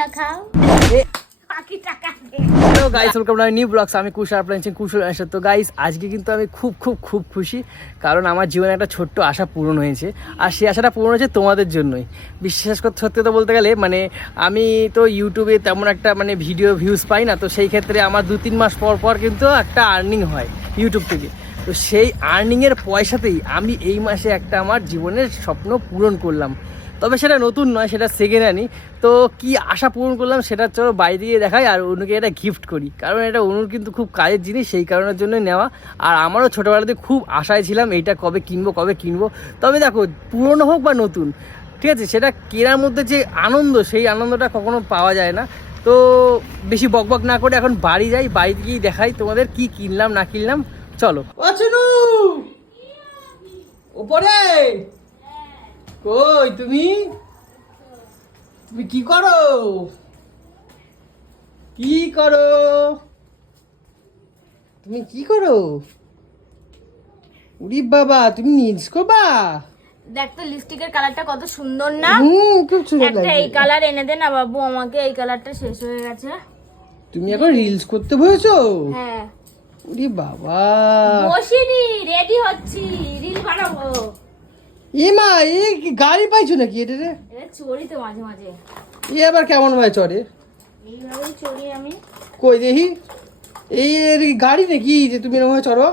পাখিটা খাও, পাখিটা খাবে। Hello guys, welcome to new blogs. আমি কুশল, আপনারা দেখছেন কুশল আশা। তো গাইস, আজকে কিন্তু আমি খুব খুশি, কারণ আমার জীবনে একটা ছোট্ট আশা পূরণ হয়েছে। আর সেই আশাটা পূরণ হয়েছে তোমাদের জন্যই। বিশ্বাস করতে, সত্যি কথা বলতে গেলে মানে আমি তো ইউটিউবে তেমন একটা মানে ভিডিও ভিউজ পাই না, তো সেই ক্ষেত্রে আমার 2-3 মাস পর পর কিন্তু একটা আর্নিং হয় ইউটিউব থেকে। তো সেই আর্নিংয়ের পয়সাতেই আমি এই মাসে একটা আমার জীবনের স্বপ্ন পূরণ করলাম। তবে সেটা নতুন নয়, সেটা সেকেন্ড হ্যান্ডই। তো কি আশা পূরণ করলাম সেটা চলো বাইরে গিয়ে দেখাই, আর অনুকে এটা গিফট করি, কারণ এটা অনুর কিন্তু খুব কাজের জিনিস, সেই কারণের জন্যই নেওয়া। আর আমারও ছোটোবেলাতে খুব আশায় ছিলাম এইটা কবে কিনবো। তবে দেখো, পুরনো হোক বা নতুন, ঠিক আছে, সেটা কেনার মধ্যে যে আনন্দ, সেই আনন্দটা কখনো পাওয়া যায় না। তো বেশি বকবক না করে এখন বাড়ি যাই, বাড়িতে গিয়ে দেখাই তোমাদের কি কিনলাম না কিনলাম। চলো ওপরে। কই তুমি কি করো তুমি কি করো? উরি বাবা, তুমি নিজ করবা? দেখ তো লিপস্টিকের কালারটা কত সুন্দর না? খুব সুন্দর একটা লাগছে। এই কালার এনে দে না বাবু আমাকে, এই কালারটা শেষ হয়ে গেছে। তুমি এখন রিলস করতে বসেছো? হ্যাঁ, উরি বাবা, বসিনি, রেডি হচ্ছি, রিল বানাবো। এ মা, এ কি গাড়ি পাইছো নাকি এটা রে? এটা চড়ি তো মাঝে মাঝে, এ আবার কেমন ভাই চড়ে? এইভাবেই চড়ি আমি। কই দেখি, এই এর কি গাড়ি নাকি যে তুমি এরকম ভাবে চড়ো?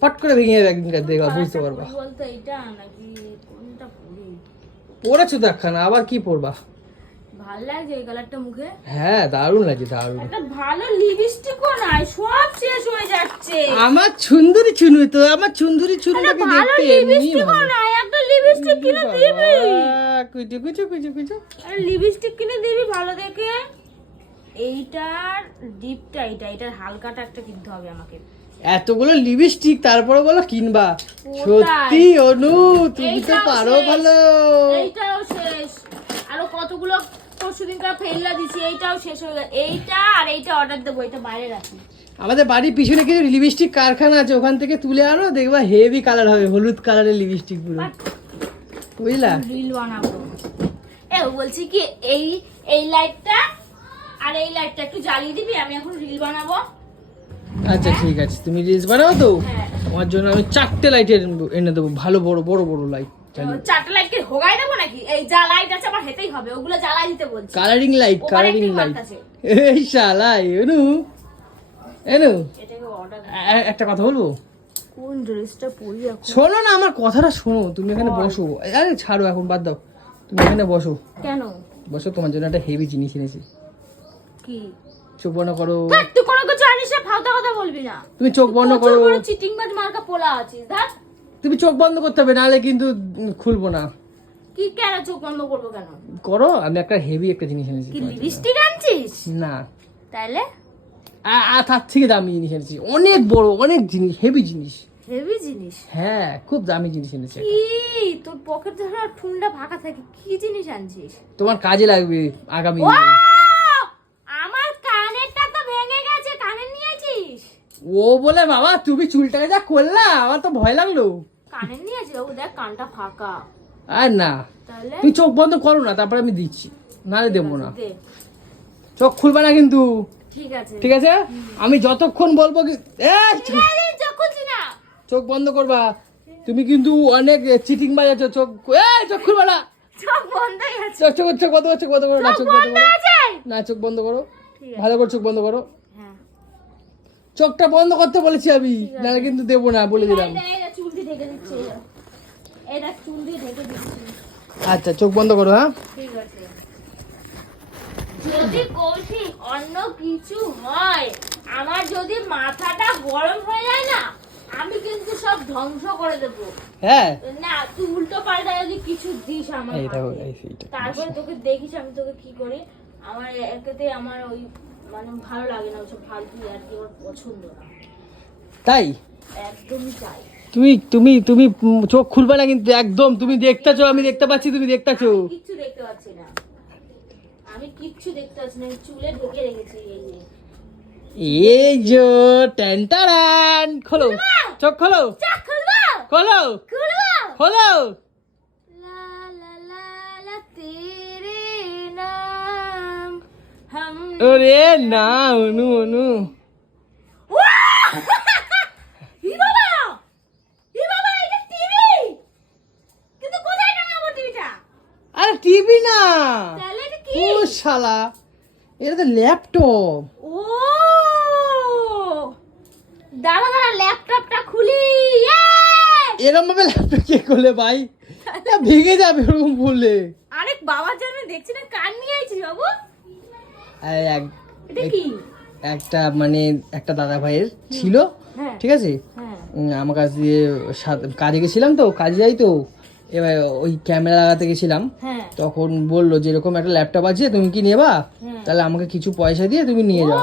ফট করে ভেঙে যাবে একদিন, দেখবা বুঝতে পারবা। পরি বলতে এইটা নাকি কোনটা পরি? পড়েছো তো একখানা, আবার কি পড়বা? ভাল লাগছে এই কালারটা মুখে। হ্যাঁ, দারুণ লাগছে, দারুণ। একটা ভালো লিপস্টিকও নাই, সব শেষ হয়ে যাচ্ছে। আমার সুন্দরী চুনু তো, আমার সুন্দরী চুনুটাকে ভালো দেখতে এমনি লিপস্টিকও ভালো। নাই, একটা লিপস্টিক কিনে দিবি। কুচু। আরে লিপস্টিক কিনে দিবি ভালো দেখে। এইটার ডিপটা, এটার হালকাটা একটা কিনতে হবে আমাকে। এতগুলো লিপস্টিক তারপরে বলো কিনবা? কোথায়? সত্যি অনু, তুমি তো এইটাও পারো শেষ। ভালো। এইটাও শেষ, আরো কতগুলো পরশুদিনকার ফেললা দিছি, এইটাও শেষ হয়ে গেছে। এইটা আর এইটা অর্ডার দেবো, এটা বাইরে রাখি। আমাদের বাড়ির পিছনে কিছু লিপস্টিক কারখানা আছে, ওখান থেকে তুলে আনো, দেখবা হেভি কালার হবে, হলুদ কালারের লিপস্টিক পুরো, বুঝলা? রিল বানাবো। বলছি কি, এই লাইটটা আর এই লাইটটা একটু জ্বালিয়ে দিবি, আমি এখন রিল বানাবো। আচ্ছা ঠিক আছে, তুমি রিলস বানাও তো, হ্যাঁ। তোমার জন্য আমি 4টে লাইট এনে দেবো, ভালো বড় লাইট। চারটা লাইট কি হোগাই দেবো নাকি? এই যা লাইট আছে আমার হেতেই হবে, ওগুলো জ্বালাই দিতে বলছি। কালারিং লাইট, ওপরে কালারিং একটি লাইট। মার্ক আছে। এই শালা এনু এটাকে অর্ডার। একটা কথা বলবো? কোন ড্রেসটা পরি এখন? শোনো না, আমার কথাটা শোনো, তুমি এখানে বসো। আরে ছাড়ো, এখন বাদ দাও, তুমি এখানে বসো। কেন? বসো, তোমার জন্য একটা হেভি জিনিস এনেছি। কি? চোখ বন্ধ করো। ধ্যাৎ, তুই কোনো কিছু জানিস না, ফালতু কথা বলবি না। তুমি চোখ বন্ধ করো। চিটিং বাজ মার্কা পোলা আছিস, ধ্যাৎ। তুমি চোখ বন্ধ করতে হবে, নাহলে কিন্তু খুলবো না। কি কেন চোখ বন্ধ করবো কেন? করো, আমি একটা হেভি একটা জিনিস এনেছি কি তোমার জন্য। লিপস্টিক আনছিস? না, তাইলে তার থেকে দামি জিনিস এনেছি, অনেক বড়, অনেক জিনিস, হেভি জিনিস। হেভি জিনিস? হ্যাঁ, খুব দামি জিনিস এনেছি। কি তোর পকেট ধরে ঠুন্ডা ফাঁকা থাকে, কি জিনিস আনছিস? তোমার কাজে লাগবে আগামী ওয়াও! দিনে। আমার কানেরটা তো ভেঙে গেছে, কানের নিয়েছিস? ও বলে বাবা, তুমি চুলটাকে যা করলা, আমার তো ভয় লাগলো। কানের নিয়েছিস? ও দেখ, কানটা ফাঁকা। আর না, তাহলে তুমি চোখ বন্ধ করো না, তারপরে আমি দিচ্ছি, নাহলে দেবো না। দে। চোখ খুলবে না কিন্তু, ঠিক আছে। ঠিক আছে? আমি যতক্ষণ বলবো যখন না চোখ বন্ধ করবা। তুমি কিন্তু অনেক চিটিং বাজাচ্ছ, চোখ খুলবে না। চোখ বন্ধই আছে। চোখ বন্ধ করো না, চোখ বন্ধ করো আছে। না, চোখ বন্ধ করো, ঠিক আছে। ভালো করে চোখ বন্ধ করো। হ্যাঁ। চোখটা বন্ধ করতে বলেছি আমি, নাহলে কিন্তু দেবো না, বলে দিলাম। এটা চুল দিয়ে ঢেকে দিচ্ছি, এটা চুল দিয়ে ঢেকে দিচ্ছি। আচ্ছা, চোখ বন্ধ করো। হ্যাঁ, ঠিক আছে। যদি কৌশিক অন্য কিছু হয়, আমার যদি মাথাটা গরম হয়ে যায় না, আমি কিন্তু সব ধ্বংস করে দেবো। হ্যাঁ, না, তুই উল্টো পাল্টা যদি কিছু দিস আমার এইটা হাতে, তারপরে তোকে দেখিস আমি তোকে কি করি। আমার একেতে আমার ওই মানে ভালো লাগে না, ওইসব ফালতু আর কি, আমার পছন্দ না, তাই একদমই চাই। তুমি চোখ খুলবে না কিন্তু একদম। তুমি দেখতেছো, আমি দেখতে পাচ্ছি, তুমি দেখতেছো। কিচ্ছু দেখতে পাচ্ছি না, আমি কিচ্ছু দেখতে পাচ্ছি না, আমি চুলে ঢেকে রেখেছি। এই যে টেনটারান, খোলো চোখ, খোলো খোলো খোলো। লা লা লা লা তেরে নাম ওরে না অনু অনু ই বাবা! ই বাবা, এটা টিভি! কিন্তু কোথায় টাঙাবো টিভিটা? আরে টিভি না, তাহলে এটা কি? ও শালা, এটা তো ল্যাপটপ। ও! দাঁড়া দাঁড়া, ল্যাপটপটা খুলি। ইয়ে! এরকম ভাবে ল্যাপটপ কে করলে ভাই? এটা ভেঙে যাবে এরকম বললে। আরে বাবার জন্য দেখছি না, কান নিয়ে আইছি বাবু। আরে এটা কি? একটা মানে একটা দাদা ভাইয়ের ছিল, হ্যাঁ ঠিক আছে, হ্যাঁ। আমার কাছ দিয়ে কাজে গেছিলাম তো, কাজে যাই তো, এবার ওই ক্যামেরা লাগাতে গেছিলাম, হ্যাঁ তখন বললো যে এরকম একটা ল্যাপটপ আছে, তুমি কি নেবা? হ্যাঁ। তাহলে আমাকে কিছু পয়সা দিয়ে তুমি নিয়ে ও যাও।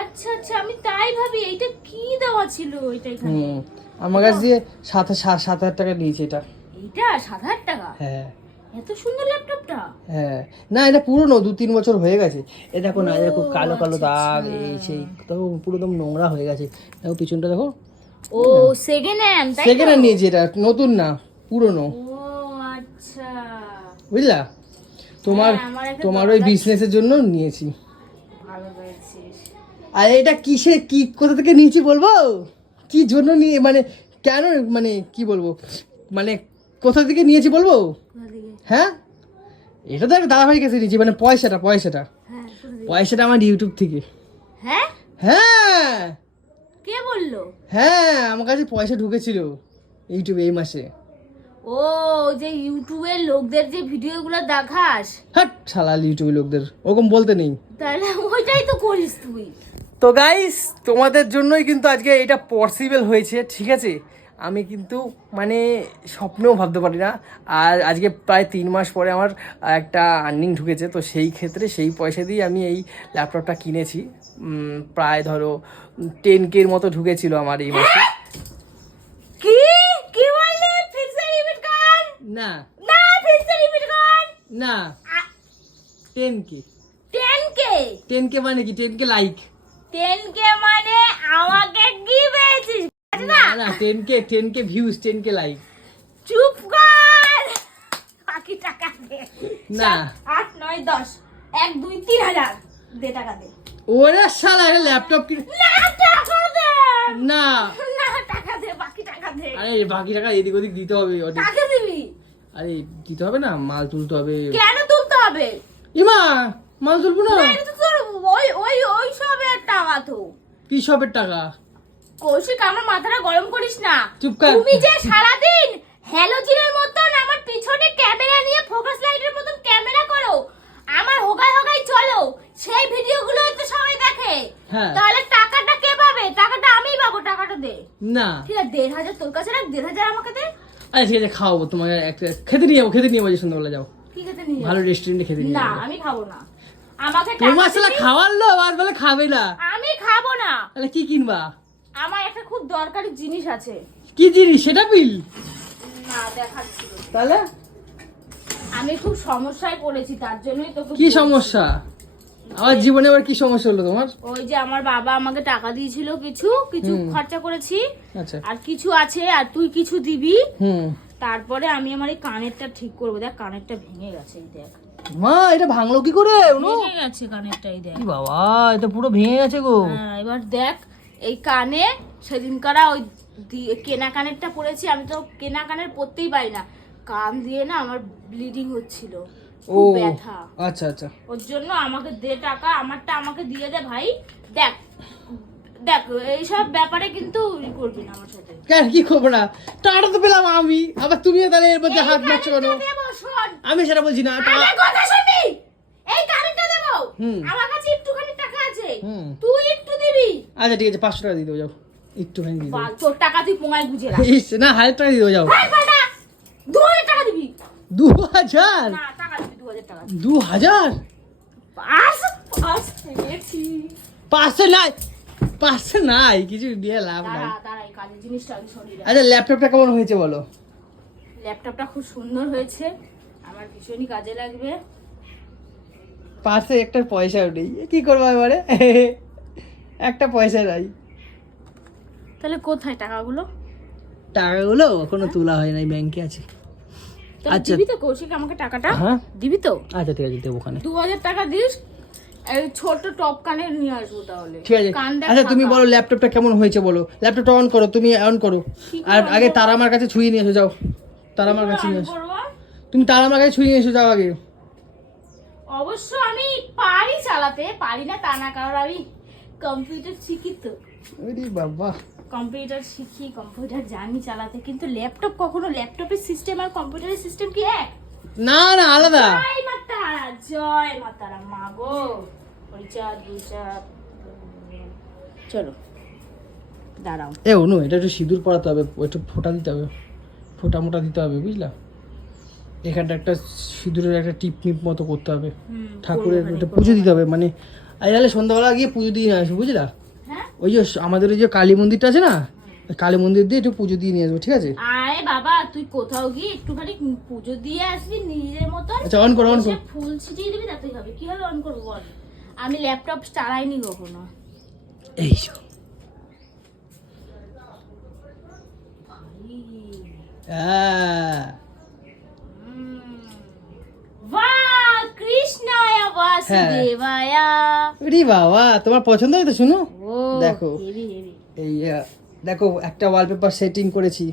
আচ্ছা আচ্ছা, আমি তাই ভাবি এইটা কি দেওয়া ছিল এটা এখানে। আমার কাছ দিয়ে 7,000 টাকা নিয়েছে এটা। এইটা 7,000 টাকা? হ্যাঁ এত সুন্দর ল্যাপটপটা? হ্যাঁ, না এটা পুরনো 2-3 বছর হয়ে গেছে। এ দেখো না, এরকম কালো কালো আচ্ছা, দাগ, আচ্ছা। এই সেই, দেখো পুরো একদম নোংরা হয়ে গেছে। দেখো পিছনটা দেখো, ও সেকেন্ড হ্যান্ড তাই তো? সেকেন্ড হ্যান্ড নিয়েছি, এটা নতুন না, পুরনো, ও আচ্ছা। বুঝলা? তোমার হ্যাঁ, আমার একটা তোমার ওই দরকার বিজনেসের জন্য নিয়েছি। ভালো করেছিস। আর এটা কিসে কি কোথা থেকে নিয়েছি বলবো? কি জন্য নিয়ে মানে কেন মানে কি বলবো, মানে কোথা থেকে নিয়েছি বলবো? কোথা থেকে? হ্যাঁ, এটা তো একটা দাদাভাই কাছে নিয়েছি, মানে পয়সাটা হ্যাঁ কোথা থেকে? পয়সাটা আমার ইউটিউব থেকে। হ্যাঁ হ্যাঁ কে বললো? হ্যাঁ, আমার কাছে পয়সা ঢুকেছিল ইউটিউবে এই মাসে। ও যে ইউটিউবের লোকদের যে ভিডিওগুলো দেখাস, হাট শালা, ইউটিউবে লোকদের ওরকম বলতে নেই। তাহলে ওইটাই তো করিস তুই। তো গাইস, তোমাদের জন্যই কিন্তু আজকে এটা পসিবল হয়েছে, ঠিক আছে? আমি কিন্তু মানে স্বপ্নেও ভাবতে পারি না। আর আজকে প্রায় 3 মাস পরে আমার একটা আর্নিং ঢুকেছে, তো সেই ক্ষেত্রে সেই পয়সা দিয়ে আমি এই ল্যাপটপটা কিনেছি। প্রায় ধরো 10K মতো ঢুকেছিল আমার এই মাসে। কি কি বললি? ফিক্সড রিপিট কর। না না ফিক্সড রিপিট কর। না, 10K। 10k 10K মানে কি? 10K like. 10k মানে আমাকে কি পেয়েছিস? না না, 10K ভিউজ, 10K লাইক। চুপ কর, বাকি টাকা দে। না। 8 9 10 1 2 3,000 দে, টাকা দে। ওরে শালা, এটা ল্যাপটপ কিনে। না টাকা দে। না, না টাকা দে, বাকি টাকা দে। আরে বাকি টাকা এদিক ওদিক দিতে হবে ওটা। কাকে দিবি? আরে দিতে হবে না, মাল তুলতে হবে। কেন তুলতে হবে? ইমা, মাল তুলবো না? না, এটা তো তোর ওই ওই ওই সবের টাকা তো। কি সবের টাকা? কৌশিক, আমার মাথাটা গরম করিস না। চুপ কর। তুমি যে সারাদিন হ্যালোজিনের মতন আমার পিছনে ক্যামেরা নিয়ে ফোকাস লাইটের মতন ক্যামেরা করো, আমার হোগায় হোগায় চলো, সেই ভিডিওগুলো তো সবাই দেখে। হ্যাঁ। তাহলে টাকাটা কে পাবে? টাকাটা আমিই পাবো, টাকাটা দে। না। ঠিক আছে, 1,500 তোর কাছে রাখ, 1,500 আমাকে দে। আরে ঠিক আছে, খাওয়াবো তোমাকে, একটা খেতে নিয়ে যাবো, সন্ধ্যাবেলা যাও, কি খেতে নিয়ে ভালো যাবি? রেস্টুরেন্টে খেতে নিয়ে না যাবো। আমি খাবো না, আমাকে তোমার টাকা শালা দিবি। খাওয়ার লোভ, আর বলে খাবে না। আমি খাবো না, তাহলে কি কিনবা? আমার একটা খুব দরকারি জিনিস আছে। কি জিনিস সেটা বিল? না দেখাচ্ছি তোকে। তাহলে আমি খুব সমস্যায় পড়েছি, তার জন্যই তোকে কি বলছি। সমস্যা? আমার জীবনে আবার কি সমস্যা হলো তোমার? ওই যে আমার বাবা আমাকে টাকা দিয়েছিল, কিছু কিছু খরচা করেছি, আচ্ছা। আর কিছু আছে, আর তুই কিছু দিবি। হুম। তারপরে আমি আমার এই কানেরটা ঠিক করবো। দেখ কানেরটা ভেঙে গেছে, এই দেখ মা, এটা ভাঙলো কি করে? ভেঙে গেছে কানেরটা, এই দেখ। কি বাবা, এটা পুরো ভেঙে গেছে গো। হ্যাঁ, এবার দেখ এই কানে সেদিনকারা ওই কেনা কানেরটা পরেছি, আমি তো কেনা কানের পরতেই পারি না, কান দিয়ে না আমার ব্লিডিং হচ্ছিল, ও খুব ব্যথা। আচ্ছা আচ্ছা। ওর জন্য আমাকে দে টাকা, আমারটা আমাকে দিয়ে দে ভাই। দেখ দেখ এইসব ব্যাপারে কিন্তু করবি না আমার সাথে। কেন কি করবো না? টাকাটা তো পেলাম আমি, আবার তুমিও তাহলে এর মধ্যে হাত মারছো কেন? কানেরটা দেবো, শোন। আমি সেটা বলছি না। আমার কথা শুনবি? এই কানেরটা দেবো, হুম। আমার কাছে একটুখানি টাকা আছে, হুম। তুই একটু দিবি। আচ্ছা ঠিক আছে, 500 টাকা দিয়ে দেবো, যাও একটুখানি দিয়ে দেবো। বাল, তোর টাকা তুই পোঙায় গুজে রাখ। ইস, না 1000 টাকা দিয়ে দেবো, যাও। ভাই পাটা 2,000 টাকা দিবি। 2000? না টাকা দিবি, 2,000 টাকা। 2000? পাঁচ পাঁচ পেয়েছি। 500 নাই, 500 নাই, কিছু দিয়ে লাভ নাই। দাঁড়া দাঁড়া, এই কাজের জিনিসটা আমি সরিয়ে রাখ। আচ্ছা, ল্যাপটপটা কেমন হয়েছে বলো? ল্যাপটপটা খুব সুন্দর হয়েছে, আমার ভীষণই কাজে লাগবে। পাশে একটা পয়সাও নেই, কি করবো এবারে? একটা পয়সা নাই। তাহলে কোথায় টাকাগুলো? টাকাগুলো এখনো তোলা হয় নাই, ব্যাংকে আছে। তাহলে আচ্ছা। দিবি তো কৌশিক আমাকে টাকাটা? হ্যাঁ। দিবি তো? আচ্ছা ঠিক আছে, দেবো ওখানে। 2,000 টাকা দিস, এই ছোট টপ কানে নিয়ে আসবো তাহলে। ঠিক আছে। কানটা আচ্ছা তুমি ফাঁকা। বলো ল্যাপটপটা কেমন হয়েছে বলো। ল্যাপটপটা অন করো, তুমি অন করো। আর আগে তারা আমার কাছে ছুঁয়ে নিয়ে এসো, যাও তারা আমার কাছে নিয়ে এসো। করবো? তুমি তারা আমার কাছে ছুঁয়ে নিয়ে এসো, যাও আগে। অবশ্য আমি পারি চালাতে, পারি না তা না, কারণ আমি কম্পিউটার শিখি তো। আরে বাবা, কম্পিউটার শিখি, কম্পিউটার জানি চালাতে, কিন্তু ল্যাপটপ কখনো, ল্যাপটপের সিস্টেম আর কম্পিউটারের সিস্টেম কি এক? না না আলাদা। জয় মাতারা, জয় মাতারা, মা গো পরিচার দুচার। চলো দাঁড়াও। এ অনু, এটা একটু সিঁদুর পরাতে হবে, একটু ফোঁটা দিতে হবে, ফোঁটা মোটা দিতে হবে, বুঝলা? এখানটা একটা সিঁদুরের একটা টিপ টিপ মতো করতে হবে, ঠাকুরের একটা পুজো দিতে হবে, মানে আজকাল সন্ধ্যাবেলা গিয়ে পুজো দিয়ে নিয়ে আসবো, বুঝলা? হ্যাঁ ওই যে আমাদের ওই যে কালী মন্দিরটা আছে না, ওই কালী মন্দির দিয়ে একটু পুজো দিয়ে নিয়ে আসবো, ঠিক আছে? আরে বাবা, তুই কোথাও গিয়ে একটুখানি পুজো দিয়ে আসবি নিজের মতন। আচ্ছা অন করো, অন করো। এসে ফুল ছিটিয়ে দিবি, তাতেই হবে। কিভাবে অন করবো বল? আমি ল্যাপটপ চালাইনি কখনো। এই যে বাহ, কৃষ্ণায় বাসুদেবায়া। রে বাবা, তোমার পছন্দ হয় তো? শুনো ও দেখো, হেভি হেভি। এই দেখো একটা ওয়ালপেপার সেটিং করেছি,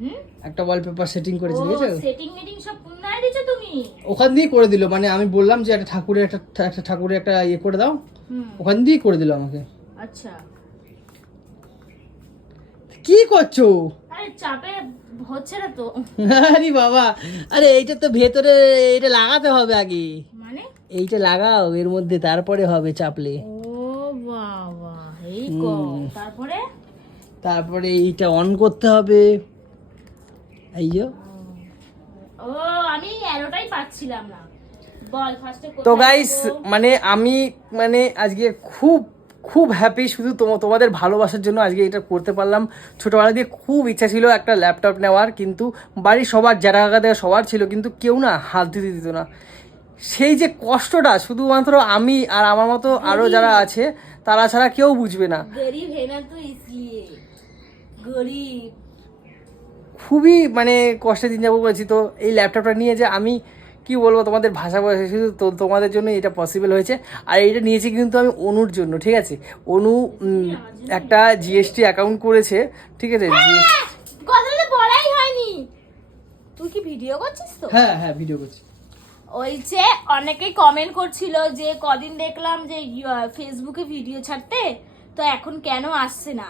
হুম, একটা ওয়ালপেপার সেটিং করেছি, বুঝেছো? সেটিং মিটিং সব পুনরায় দিছো তুমি? ওখান দিয়ে করে দিল, মানে আমি বললাম যে একটা ঠাকুরের একটা ঠাকুরের একটা ইয়ে করে দাও, হুম, ওখান দিয়ে করে দিল আমাকে। আচ্ছা। কি করছো? আরে চাপে হচ্ছে না তো। আরে বাবা, আরে এইটা তো ভেতরে, এটা লাগাতে হবে আগে, মানে এইটা লাগাও এর মধ্যে, তারপরে হবে চাপলে। ও বাবা, এই তারপরে তারপরে এইটা অন করতে হবে, এই যে। ও, আমি এরোটাই পাচ্ছিলাম না। বল ফার্স্টে তো গাইস, মানে আমি মানে আজকে খুব খুব হ্যাপি, শুধু তোমাদের ভালোবাসার জন্য আজকে এটা করতে পারলাম। ছোটোবেলা দিয়ে খুব ইচ্ছা ছিল একটা ল্যাপটপ নেওয়ার, কিন্তু বাড়ির সবার যারা কাকা সবার ছিল, কিন্তু কেউ না হাত দিতে দিত না। সেই যে কষ্টটা শুধুমাত্র আমি আর আমার মতো আরও যারা আছে তারা ছাড়া কেউ বুঝবে না। গরিব है ना तो इसलिए গরিব। খুবই মানে কষ্টে দিন যাবো বলছি। তো এই ল্যাপটপটা নিয়ে যে আমি কি বলবো, তোমাদের ভাষা বলে, শুধু তোমাদের জন্য এটা পসিবল হয়েছে। আর এটা নিয়েছি কিন্তু আমি অনুর জন্য, ঠিক আছে? অনু একটা জিএসটি অ্যাকাউন্ট করেছে, ঠিক আছে? কথাটা বলাই হয়নি। তুই কি ভিডিও করছিস তো? হ্যাঁ হ্যাঁ, ভিডিও করছি। ওই যে অনেকেই কমেন্ট করছিল যে কদিন দেখলাম যে ফেসবুকে ভিডিও ছাড়তে, তো এখন কেন আসছে না?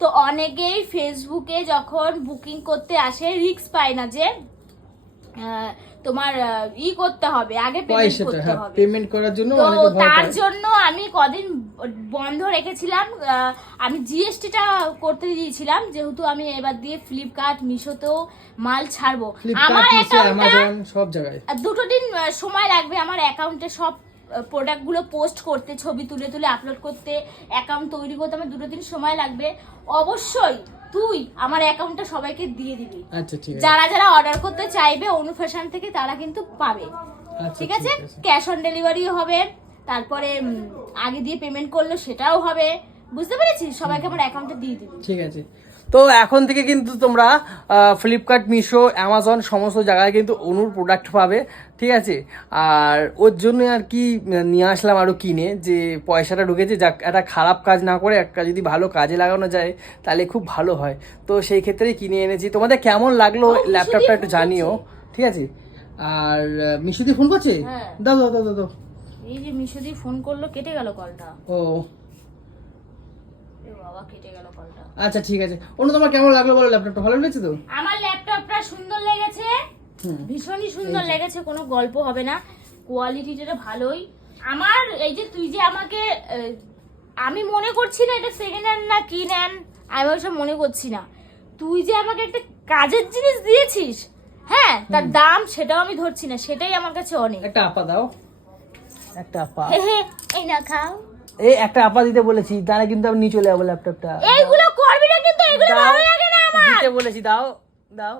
তো অনেকেই ফেসবুকে যখন বুকিং করতে আসে রিস্ক পায় না যে তোমার করতে হবে, আগে পেমেন্ট করতে হবে। পেমেন্ট করার জন্য তো অনেকে ভয় তার পায়। জন্য আমি কদিন বন্ধ রেখেছিলাম। আমি জিএসটিটা করতে দিয়েছিলাম, যেহেতু আমি এবার দিয়ে ফ্লিপকার্ট মিশোতেও মাল ছাড়বো। আমার অ্যামাজন সব জায়গায় দুটো দিন সময় লাগবে আমার অ্যাকাউন্টে সব প্রোডাক্টগুলো পোস্ট করতে, ছবি তুলে তুলে আপলোড করতে, অ্যাকাউন্ট তৈরি করতে আমার 2 দিন সময় লাগবে। অবশ্যই তুই আমার অ্যাকাউন্টটা সবাইকে দিয়ে দিবি। আচ্ছা ঠিক আছে। যারা যারা অর্ডার করতে চাইবে অনু ফ্যাশন থেকে তারা কিন্তু পাবে, আচ্ছা, ঠিক আছে? ক্যাশ অন ডেলিভারিও হবে, তারপরে আগে দিয়ে পেমেন্ট করলে সেটাও হবে, বুঝতে পেরেছিস? সবাইকে আমার অ্যাকাউন্টে দিয়ে দিবি। ঠিক আছে। তো এখন থেকে কিন্তু তোমরা ফ্লিপকার্ট, মিশো, অ্যামাজন সমস্ত জায়গায় কিন্তু অনুর প্রোডাক্ট পাবে, ঠিক আছে? আর ওর জন্য আর কি নিয়ে আসলাম আরও কিনে, যে পয়সাটা ঢুকেছে, যাক একটা খারাপ কাজ না করে একটা যদি ভালো কাজে লাগানো যায় তাহলে খুব ভালো হয়। তো সেই ক্ষেত্রেই কিনে এনেছি। তোমাদের কেমন লাগলো ল্যাপটপটা একটু জানিও, ঠিক আছে? আর মিশো দিয়ে ফোন করছে? হ্যাঁ। দাও দাও দাও দাও দাও। এই যে মিশো দিয়ে ফোন করলো, কেটে গেল কলটা। ও বাবা, কেটে গেল কলটা। আচ্ছা ঠিক আছে। অনু, তোমার কেমন লাগলো বলো? ল্যাপটপটা ভালো লেগেছে তো? আমার ল্যাপটপটা সুন্দর লেগেছে, ভীষণই সুন্দর লেগেছে, কোনো গল্প হবে না। কোয়ালিটিটা ভালোই। আমার এই যে তুই যে আমাকে আমি মনে করছি না এটা সেকেন্ড হ্যান্ড না কি নেন, আমি ওসব মনে করছি না। তুই যে আমাকে একটা কাজের জিনিস দিয়েছিস, হ্যাঁ, তার দাম সেটাও আমি ধরছি না, সেটাই আমার কাছে অনেক। একটা আপা দাও, একটা আপা। এই না খাও, এই একটা আপা দিতে বলেছি, তাহলে কিন্তু আমি নিয়ে চলে যাবো ল্যাপটপটা। এইগুলো করবি না কিন্তু, এগুলো ভালো লাগে না আমার। দিতে বলেছি, দাও দাও।